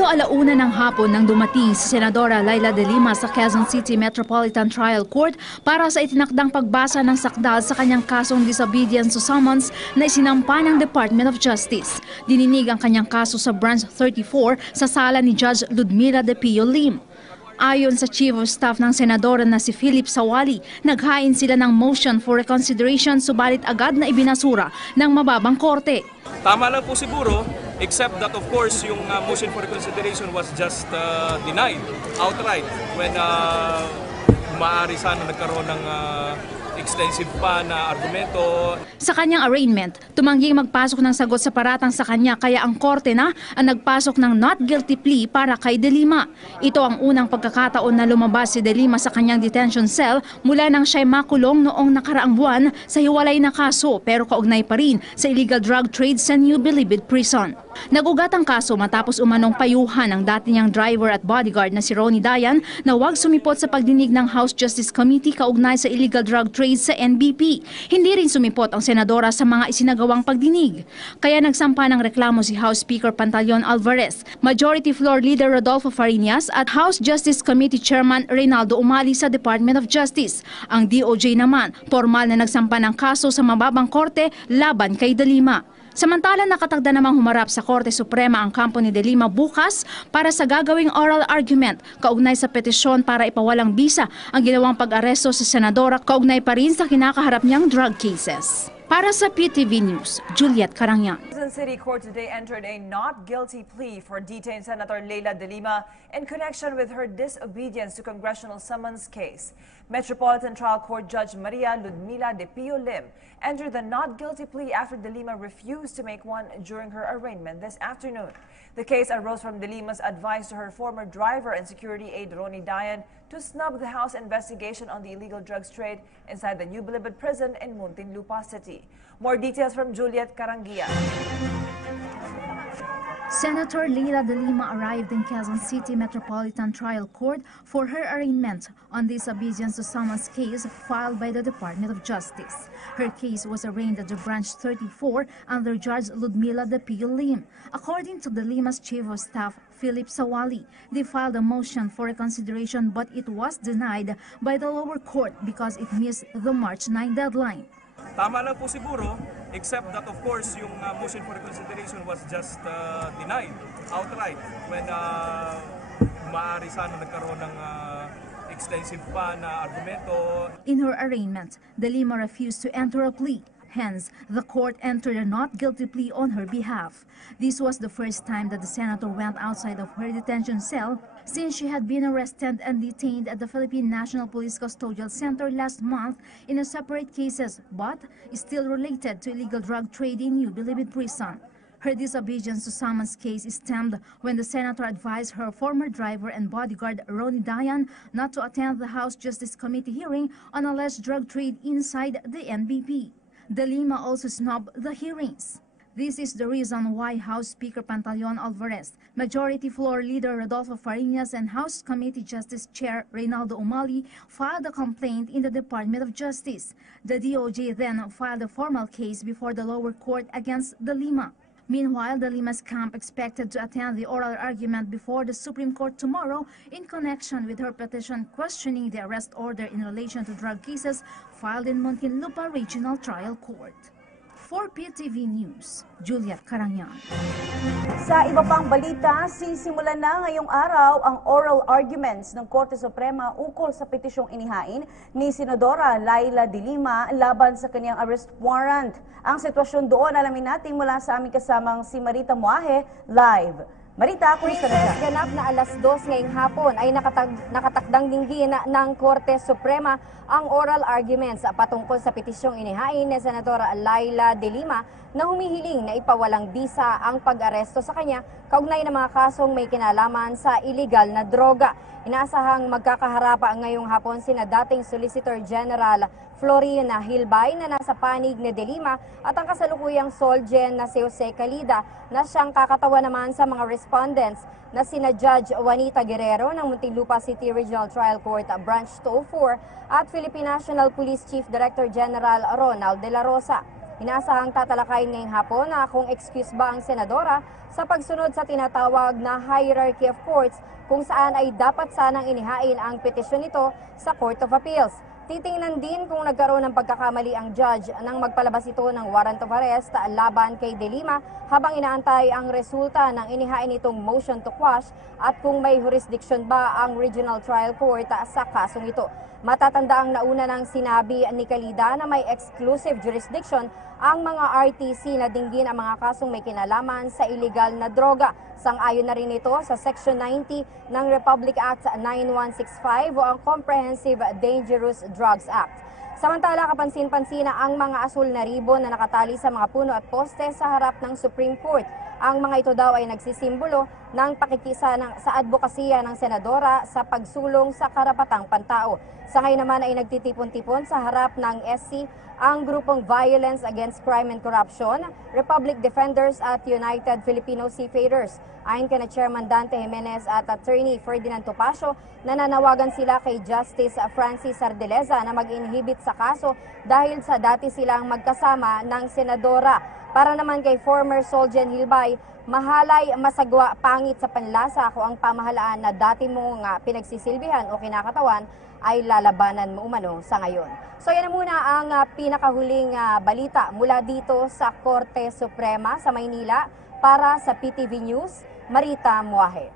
Sabado 1:00 ng hapon nang dumating si Senadora Leila De Lima sa Quezon City Metropolitan Trial Court para sa itinakdang pagbasa ng sakdal sa kanyang kasong disobedience to summons na isinampa ng Department of Justice. Dininig ang kanyang kaso sa Branch 34 sa sala ni Judge Ludmila De Pio Lim. Ayon sa Chief of Staff ng Senadora na si Philip Sawali, naghain sila ng motion for reconsideration subalit agad na ibinasura ng mababang korte. Tama lang po siguro, except that of course yung motion for reconsideration was just denied outright when maaari sana nagkaroon ng extensive pa na argumento. Sa kanyang arraignment, tumangging magpasok ng sagot sa paratang sa kanya kaya ang korte na ang nagpasok ng not guilty plea para kay De Lima. Ito ang unang pagkakataon na lumabas si De Lima sa kanyang detention cell mula nang siya'y makulong noong nakaraang buwan sa hiwalay na kaso pero kaugnay pa rin sa illegal drug trade sa New Bilibid Prison. Nagugat ang kaso matapos umanong payuhan ng dati niyang driver at bodyguard na si Ronnie Dayan na huwag sumipot sa pagdinig ng House Justice Committee kaugnay sa illegal drug trade sa NBP. Hindi rin sumipot ang senadora sa mga isinagawang pagdinig. Kaya nagsampa ng reklamo si House Speaker Pantaleon Alvarez, Majority Floor Leader Rodolfo Fariñas at House Justice Committee Chairman Reynaldo Umali sa Department of Justice. Ang DOJ naman, formal na nagsampa ng kaso sa mababang korte laban kay De Lima. Samantala nakatagda namang humarap sa Korte Suprema ang kampo ni De Lima bukas para sa gagawing oral argument kaugnay sa petisyon para ipawalang bisa ang ginawang pag-aresto sa senadora kaugnay pa rin sa kinakaharap niyang drug cases. Para sa PTV News, Juliet Carangyan. Quezon City Court today entered a not guilty plea for detained Senator Leila De Lima in connection with her disobedience to congressional summons case. Metropolitan Trial Court Judge Maria Ludmila De Pio Lim entered the not guilty plea after De Lima refused to make one during her arraignment this afternoon. The case arose from De Lima's advice to her former driver and security aide Ronnie Dayan to snub the House investigation on the illegal drugs trade inside the New Bilibid prison in Muntinlupa City. More details from Juliet Carangia. Senator Leila De Lima arrived in Quezon City Metropolitan Trial Court for her arraignment on the disobedience to summons case filed by the Department of Justice. Her case was arraigned at the Branch 34 under Judge Ludmila De Pio Lim. According to De Lima's Chief of Staff, Philip Sawali, they filed a motion for reconsideration but it was denied by the lower court because it missed the March 9 deadline. Tama lang po siguro, except that of course yung motion for reconsideration was just denied outright when maaari sana nagkaroon ng extensive pa na argumento. In her arraignment, De Lima refused to enter a plea. Hence, the court entered a not guilty plea on her behalf. This was the first time that the senator went outside of her detention cell since she had been arrested and detained at the Philippine National Police Custodial Center last month in a separate cases, but still related to illegal drug trade in New Bilibid Prison. Her disobedience to summons case stemmed when the senator advised her former driver and bodyguard Ronnie Dayan not to attend the House Justice Committee hearing on alleged drug trade inside the NBP. De Lima also snubbed the hearings. This is the reason why House Speaker Pantaleon Alvarez, Majority Floor Leader Rodolfo Fariñas, and House Committee Justice Chair Reynaldo Umali filed a complaint in the Department of Justice. The DOJ then filed a formal case before the lower court against De Lima. Meanwhile, De Lima's camp expected to attend the oral argument before the Supreme Court tomorrow in connection with her petition questioning the arrest order in relation to drug cases filed in Muntinlupa Regional Trial Court. For PTV News, Juliet Carangyan. Sa iba pang balita, sisimulan na ngayong araw ang oral arguments ng Korte Suprema ukol sa petisyong inihain ni Senadora Leila De Lima laban sa kanyang arrest warrant. Ang sitwasyon doon alamin natin mula sa aming kasamang si Marita Muahe live. Marita, kumusta na siya? Ganap na alas 2 ngayong hapon ay nakatakdang dinggin ng Korte Suprema ang oral arguments patungkol sa petisyong inihain ni Senadora Leila De Lima na humihiling na ipawalang bisa ang pag-aresto sa kanya kaugnay ng mga kasong may kinalaman sa illegal na droga. Inaasahang magkakaharapa ngayong hapon sina dating Solicitor General Florina Hilbay na nasa panig ni De Lima at ang kasalukuyang Solgen na si Jose Calida na siyang kakatawa naman sa mga respondents na sina Judge Juanita Guerrero ng Muntinlupa City Regional Trial Court Branch 204 at Philippine National Police Chief Director General Ronald De La Rosa. Inaasahang tatalakayin ngayong hapon na kung excuse ba ang senadora sa pagsunod sa tinatawag na hierarchy of courts kung saan ay dapat sanang inihain ang petisyon nito sa Court of Appeals. Titingnan din kung nagkaroon ng pagkakamali ang judge nang magpalabas ito ng warrant of arrest laban kay De Lima habang inaantay ang resulta ng inihain itong motion to quash at kung may jurisdiction ba ang Regional Trial Court sa kasong ito. Matatanda ang nauna ng sinabi ni Calida na may exclusive jurisdiction ang mga RTC na dinggin ang mga kasong may kinalaman sa illegal na droga. Sang-ayon na rin ito sa Section 90 ng Republic Act 9165 o ang Comprehensive Dangerous Drugs Act. Samantala, kapansin-pansin na ang mga asul na ribon na nakatali sa mga puno at poste sa harap ng Supreme Court. Ang mga ito daw ay nagsisimbolo ng pakikisa sa advokasya ng senadora sa pagsulong sa karapatang pantao. Sa ngayon naman ay nagtitipon-tipon sa harap ng SC ang grupong Violence Against Crime and Corruption, Republic Defenders at United Filipino Seafarers. Ayon kay Chairman Dante Jimenez at Attorney Ferdinand Topacio, nananawagan sila kay Justice Francis Ardeleza na mag-inhibit sa kaso dahil sa dati silang magkasama ng senadora. Para naman kay former Soljan Hilbay, mahalay masagwa pangit sa panlasa kung ang pamahalaan na dati mong pinagsisilbihan o kinakatawan ay lalabanan mo umano sa ngayon. So yan na muna ang pinakahuling balita mula dito sa Korte Suprema sa Maynila. Para sa PTV News, Marita Muahe.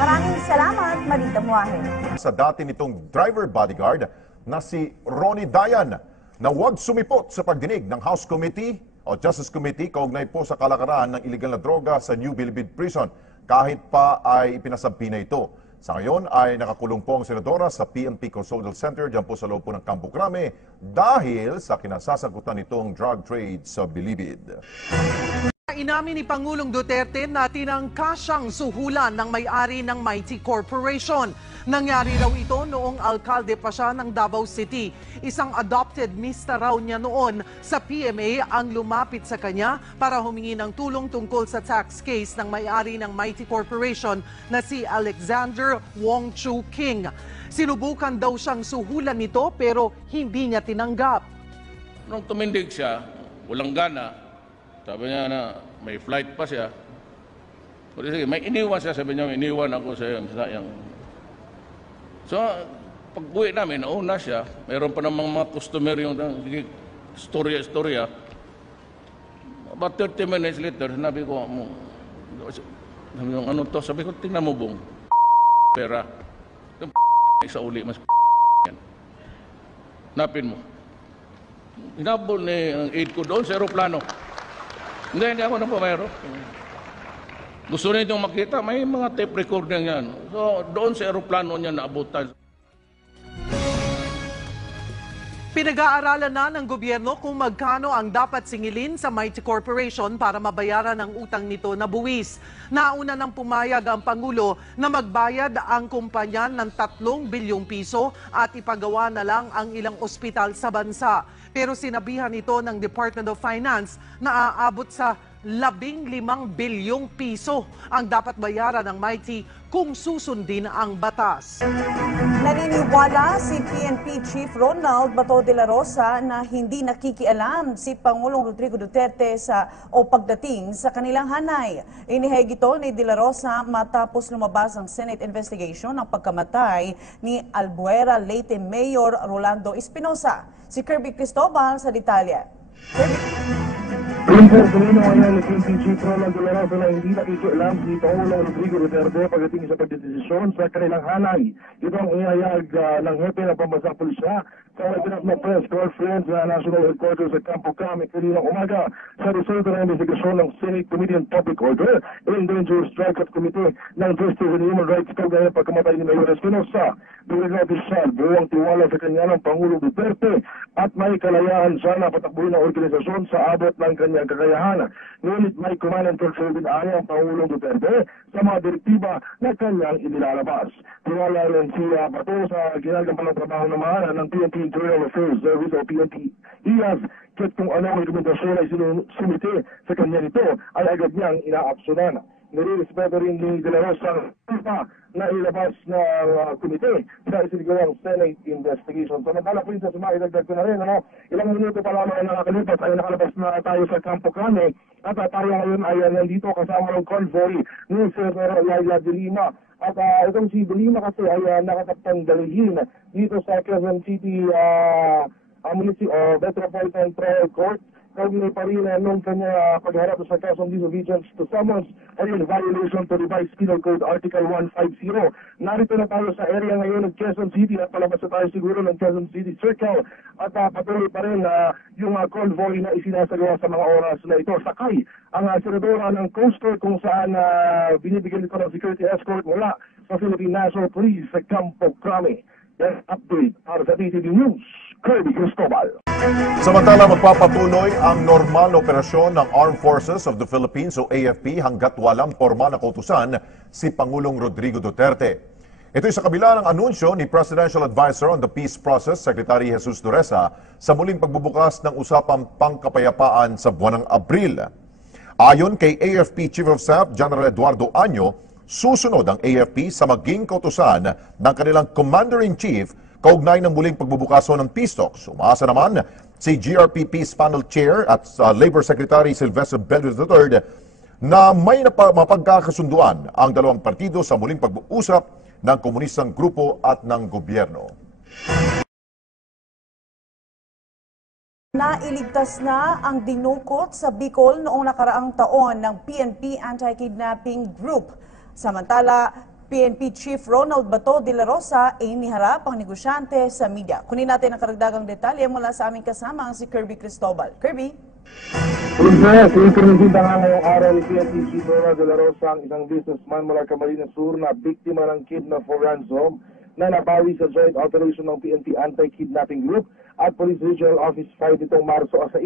Maraming salamat, Marita Muahe. Sa dati nitong driver bodyguard na si Ronnie Dayan na huwag sumipot sa pagdinig ng House Committee o Justice Committee kaugnay po sa kalakaran ng iligal na droga sa New Bilibid Prison kahit pa ay ipinasampi na ito. Sa ngayon ay nakakulong po ang senadora sa PNP Custodial Center dyan po sa loob po ng Campo Crame dahil sa kinasasakutan nitong drug trade sa Bilibid. Inamin ni Pangulong Duterte na tinangka siyang suhulan ng may-ari ng Mighty Corporation. Nangyari raw ito noong alkalde pa siya ng Davao City. Isang adopted mister raw niya noon sa PMA ang lumapit sa kanya para humingi ng tulong tungkol sa tax case ng may-ari ng Mighty Corporation na si Alexander Wong Chu King. Sinubukan daw siyang suhulan nito pero hindi niya tinanggap. Nung tumindig siya, walang gana. Sabi niya na may flight pa siya. O sige, may iniwan siya. Sabi niya, iniwan ako sa sayang. So, pag-uwi namin, nauna siya. Mayroon pa namang mga customer yung storya. About 30 minutes later, sinabi ko, ano to? Sabi ko, tingnan mo bong. Pera. Yung isa uli, mas yan. Napin mo. Hinabol ni ang aid ko doon sa aeroplano. Hindi ako na pumayro. Gusto niya itong makita, may mga tape recording yan. So, doon sa aeroplano niya naabutan. Pinag-aaralan na ng gobyerno kung magkano ang dapat singilin sa Mighty Corporation para mabayaran ang utang nito na buwis. Nauna nang pumayag ang Pangulo na magbayad ang kumpanya ng 3 bilyong piso at ipagawa na lang ang ilang ospital sa bansa. Pero sinabihan ito ng Department of Finance na aabot sa 15 bilyong piso ang dapat bayaran ng Mighty kung susundin ang batas. Naniniwala si PNP Chief Ronald Bato de la Rosa na hindi nakikialam si Pangulong Rodrigo Duterte pagdating sa kanilang hanay. Inihayag ito ni de la Rosa matapos lumabas ang Senate investigation ng pagkamatay ni Albuera Leyte Mayor Rolando Espinosa. Si Kirby Cristobal sa detalye. Sir, kanina ngayon ni PNP Chief Ronald de la Rosa na hindi nakikialam si Pangulong Rodrigo Duterte pagdating sa pagdedesisyon sa kanilang hanay. Ito ang inihayag ng hepe ng pambansang pulisya sa National Press Conference sa National Headquarters sa Campo Crame kaninang umaga sa resulta ng investigasyon ng Senate Committee on Public Order and Dangerous Drugs Committee ng Justice and Human Rights kaugnay ng pagkamatay ni Mayor Espinosa. Doon na opisyal, buwang tiwala sa kanya ng Pangulong Duterte at may kalayaan sana patakbuhin ng organisasyon sa abot ng kanyang kakayahan. Ngunit may command and control din ang Pangulong Duterte sa mga direktiba na kanyang inilalabas. Tiwala rin siya Bato sa ginagampalang trabaho naman ng PNP Internal Affairs Service o PNP IAS, kahit kung anong rekomendasyon ay sumite sa kanya nito ay agad niyang inaaksyonan. Nirerespeto rin ni De La Rosa na ilabas ng komite sa isinigawang Senate investigation. Samantala, Princess, maidagdag ko na rin, ilang minuto pa lamang ang nakakalipas ay nakalabas na tayo sa Campo Cane at tayo ngayon ay nandito kasama ng convoy ni Senator Laila De Lima. At itong si De Lima kasi ay nakataptang dalhin dito sa Quezon City Metropolitan Trial Court. Kaugnay pa rin nung kanya pagharap sa Quezon Disobedience to Summons ay in violation to Revised Penal Code Article 150. Narito na tayo sa area ngayon ng Quezon City at palabas na tayo siguro ng Quezon City Circle at patuloy pa rin yung convoy na isinasagawa sa mga oras na ito. Sakay ang senadora ng Coastal kung saan binibigyan ito ng security escort mula sa Philippine National Police sa Campo Crame. Yan update para sa PTV News. Kirby Cristobal. Samantala, magpapatuloy ang normal na operasyon ng Armed Forces of the Philippines o AFP hanggat walang porma na kautusan si Pangulong Rodrigo Duterte. Ito'y sa kabila ng anunsyo ni Presidential Advisor on the Peace Process, Secretary Jesus Duresa, sa muling pagbubukas ng usapang pangkapayapaan sa buwan ng Abril. Ayon kay AFP Chief of Staff General Eduardo Año, susunod ang AFP sa maging kautusan ng kanilang Commander-in-Chief kaugnay ng muling pagbubukaso ng peace talks. Umaasa naman si GRP Peace Panel Chair at Labor Secretary Sylvester Bello III na may mapagkakasunduan ang dalawang partido sa muling pag-uusap ng komunistang grupo at ng gobyerno. Nailigtas na ang dinukot sa Bicol noong nakaraang taon ng PNP Anti-Kidnapping Group. Samantala, PNP Chief Ronald Bato de la Rosa ay iniharap ang negosyante sa media. Kunin natin ang karagdagang detalye mula sa aming kasama si Kirby Cristobal. Kirby? Sinusunod nga ngayong araw ni PNP Chief Ronald de la Rosa ang isang businessman mula Camarines Sur na biktima ng kidnap for ransom na nabawi sa joint operation ng PNP Anti-Kidnapping Group at Police Regional Office 5 itong Marso 6.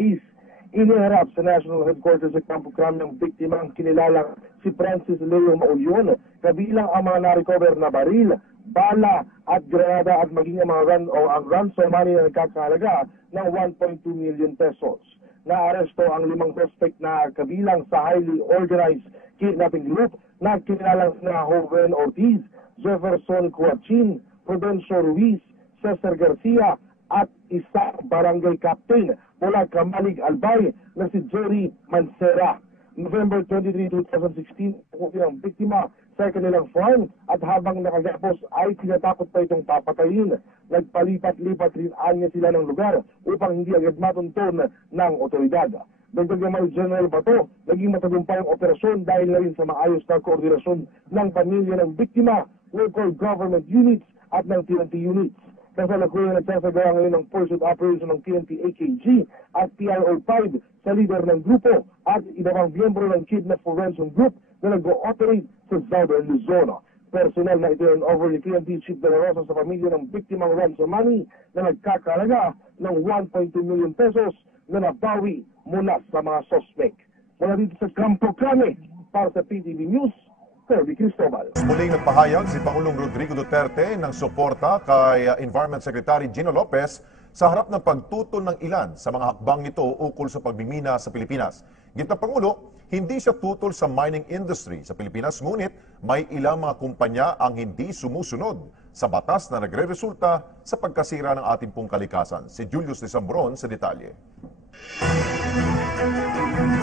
Iniharap sa National Headquarters sa Campo Crame ng biktima ang kinilalang si Francis Leo Maulyon, kabilang ang mga na-recover na baril, bala at granada at maging ang mga ransom money na nagkakahalaga ng 1.2 million pesos. Naaresto ang 5 suspect na kabilang sa highly organized kidnapping group na kinilalang na Joven Ortiz, Jefferson Cuachin, Prudencio Ruiz, Cesar Garcia at isa barangay captain mula Kamalig Albay na si Jerry Mancera. November 23, 2016, ang biktima sa kanilang farm at habang nakagapos ay tinatakot pa itong papatayin. Nagpalipat-lipat rin anya sila ng lugar upang hindi agad matunton ng otoridad. Dagdag naman General Bato, naging matagumpay ang operasyon dahil na rin sa maayos na koordinasyon ng pamilya ng biktima, local government units at ng TNT units. Kasalukuyan nagsasagawa ngayon ng pursuit operation ng TNT AKG at PRO5 sa leader ng grupo at iba pang miyembro ng Kidnap for Ransom Group na nag-ooperate sa Southern Luzon. Personal na i-turn over ni TNT Chief De La Rosa sa pamilya ng biktimang ransom money na nagkakalaga ng 1.2 million pesos na nabawi mula sa mga suspect. Mula dito sa Campo Crame, para sa PTV News, Kirby Cristobal. Muling nagpahayag si Pangulong Rodrigo Duterte ng suporta kay Environment Secretary Gino Lopez sa harap ng pagtutol ng ilan sa mga hakbang nito ukol sa pagmimina sa Pilipinas. Gitna Pangulo, hindi siya tutol sa mining industry sa Pilipinas, ngunit may ilang mga kumpanya ang hindi sumusunod sa batas na nagre-resulta sa pagkasira ng ating pong kalikasan. Si Julius de Sambron sa detalye.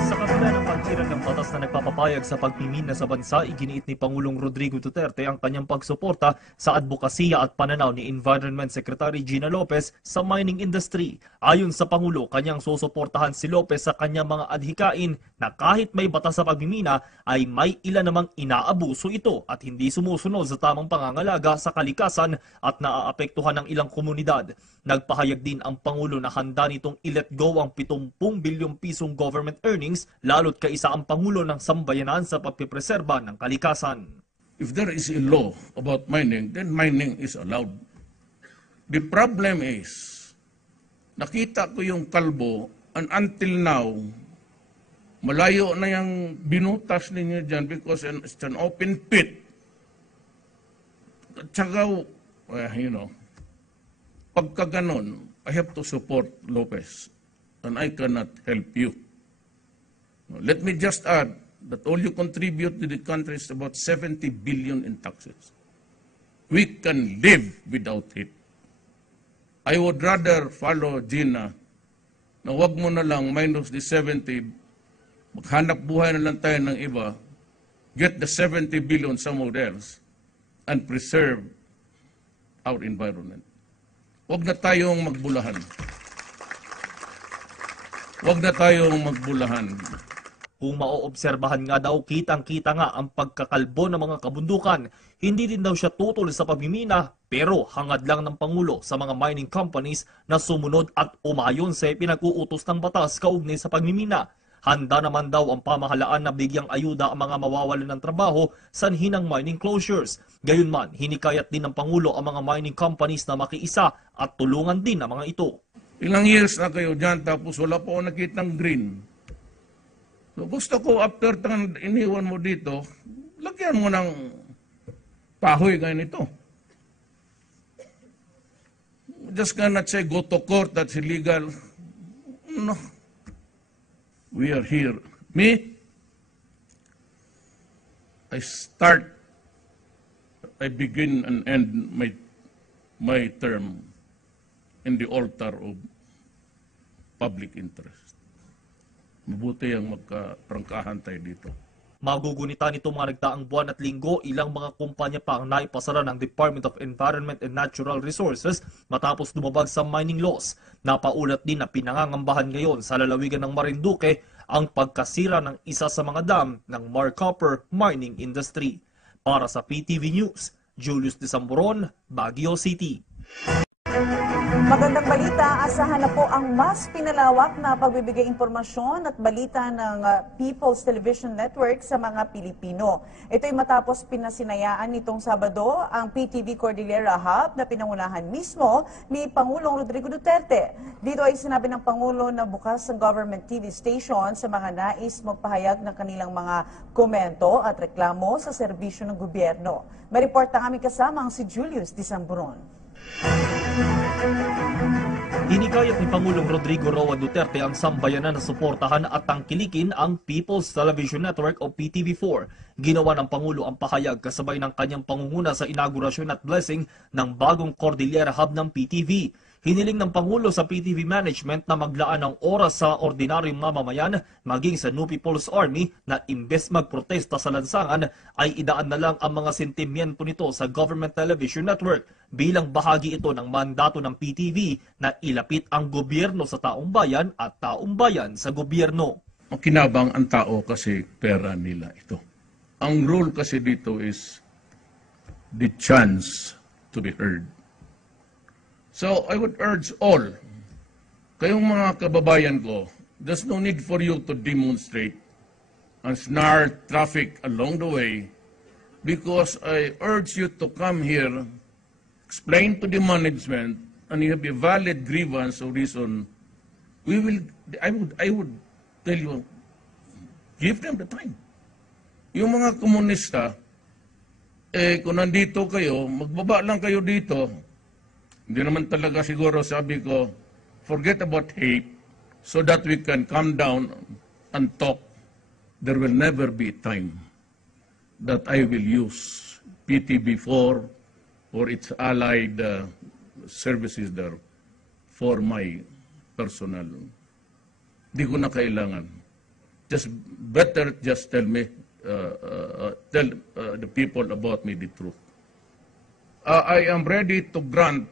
Sa kabila ng pagkirang ng batas na nagpapapayag sa pagmimina sa bansa, iginiit ni Pangulong Rodrigo Duterte ang kanyang pagsuporta sa advokasya at pananaw ni Environment Secretary Gina Lopez sa mining industry. Ayon sa Pangulo, kanyang susuportahan si Lopez sa kanyang mga adhikain na kahit may batas sa pagmimina ay may ilan namang inaabuso ito at hindi sumusunod sa tamang pangangalaga sa kalikasan at naaapektuhan ng ilang komunidad. Nagpahayag din ang Pangulo na handa nitong i-let go ang 70 bilyong pisong government earnings, lalo't kaisa ang Pangulo ng sambayanan sa pagpipreserba ng kalikasan. If there is a law about mining, then mining is allowed. The problem is, nakita ko yung kalbo, and until now, malayo na yung binutas ninyo dyan because it's an open pit. At saka, pagka ganon, I have to support Lopez and I cannot help you. Let me just add that all you contribute to the country is about 70 billion in taxes. We can live without it. I would rather follow Gina na wag mo na lang minus the 70, maghanap buhay na lang tayo ng iba, get the 70 billion somewhere else, and preserve our environment. Wag na tayong magbulahan. Wag na tayong magbulahan. Kung maoobserbahan nga daw, kitang-kita nga ang pagkakalbo ng mga kabundukan. Hindi din daw siya tutol sa pagmimina, pero hangad lang ng Pangulo sa mga mining companies na sumunod at umayon sa pinag-uutos ng batas kaugnay sa pagmimina. Handa naman daw ang pamahalaan na bigyang ayuda ang mga mawawalan ng trabaho sanhi ng mining closures. Gayunman, hinikayat din ng Pangulo ang mga mining companies na makiisa at tulungan din ang mga ito. Ilang years na kayo dyan, tapos wala po ako nakitang green. So gusto ko, after iniwan mo dito, lagyan mo ng pahoy ganyan ito. Just cannot say, go to court, that's illegal. No. We are here. Me, I begin and end my term in the altar of public interest. Mabuti ang magkaprangkahan tayo dito. Magugunita nito mga nagdaang buwan at linggo, ilang mga kumpanya pa ang naipasara ng Department of Environment and Natural Resources matapos lumabag sa mining laws. Napaulat din na pinangangambahan ngayon sa lalawigan ng Marinduque ang pagkasira ng isa sa mga dam ng Marcopper Mining Industry. Para sa PTV News, Julius Desamboron, Baguio City. Magandang balita, asahan na po ang mas pinalawak na pagbibigay impormasyon at balita ng People's Television Network sa mga Pilipino. Ito'y matapos pinasinayaan nitong Sabado ang PTV Cordillera Hub na pinangunahan mismo ni Pangulong Rodrigo Duterte. Dito ay sinabi ng Pangulo na bukas ang government TV station sa mga nais magpahayag ng kanilang mga komento at reklamo sa serbisyo ng gobyerno. May report ang aming kasamang si Julius Desamboron. Hinikayat ni Pangulong Rodrigo Roa Duterte ang sambayanan na suportahan at tangkilikin ang People's Television Network o PTV4. Ginawa ng Pangulo ang pahayag kasabay ng kanyang pangunguna sa inaugurasyon at blessing ng bagong Cordillera Hub ng PTV. Hiniling ng Pangulo sa PTV management na maglaan ng oras sa ordinaryong mamamayan maging sa New People's Army na imbes magprotesta sa lansangan ay idaan na lang ang mga sentimiento nito sa Government Television Network bilang bahagi ito ng mandato ng PTV na ilapit ang gobyerno sa taong bayan at taong bayan sa gobyerno. Makinabang ang tao kasi pera nila ito. Ang rule kasi dito is the chance to be heard. So I would urge all, kayong mga kababayan ko, there's no need for you to demonstrate and snarl traffic along the way because I urge you to come here, explain to the management, and you have a valid grievance or reason. I would tell you, give them the time. Yung mga komunista, kung nandito kayo, magbaba lang kayo dito. Hindi naman talaga siguro sabi ko, forget about hate so that we can come down and talk. There will never be time that I will use PTV4 or its allied services there for my personal. Di ko na kailangan. Just tell me, tell the people about me the truth. I am ready to grant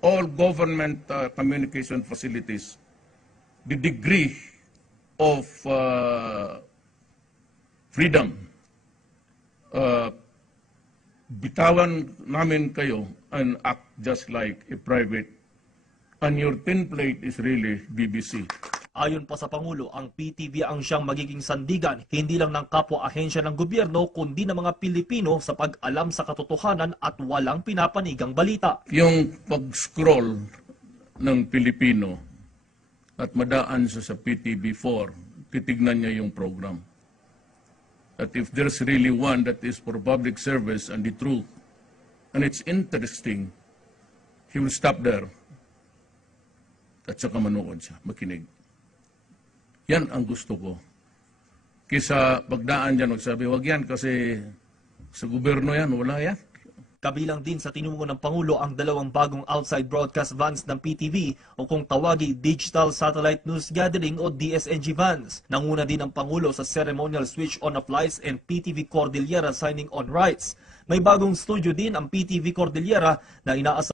all government communication facilities the degree of freedom. Bitawan namin kayo and act just like a private. And your tin plate is really BBC. Ayon pa sa Pangulo, ang PTV ang siyang magiging sandigan, hindi lang ng kapwa-ahensya ng gobyerno, kundi ng mga Pilipino sa pag-alam sa katotohanan at walang pinapanigang balita. Yung pag-scroll ng Pilipino at madaan siya sa PTV4, titignan niya yung program. That if there's really one that is for public service and the truth, and it's interesting, he will stop there at saka manood siya, makinig. Yan ang gusto ko. kisa pagdaan dyan, magsabi, wag yan kasi sa gobyerno yan, wala yan. Kabilang din sa tinungo ng Pangulo ang dalawang bagong outside broadcast vans ng PTV o kung tawagi Digital Satellite News Gathering o DSNG vans. Nanguna din ang Pangulo sa ceremonial switch on of lights and PTV Cordillera signing on rights. May bagong studio din ang PTV Cordillera na inaasam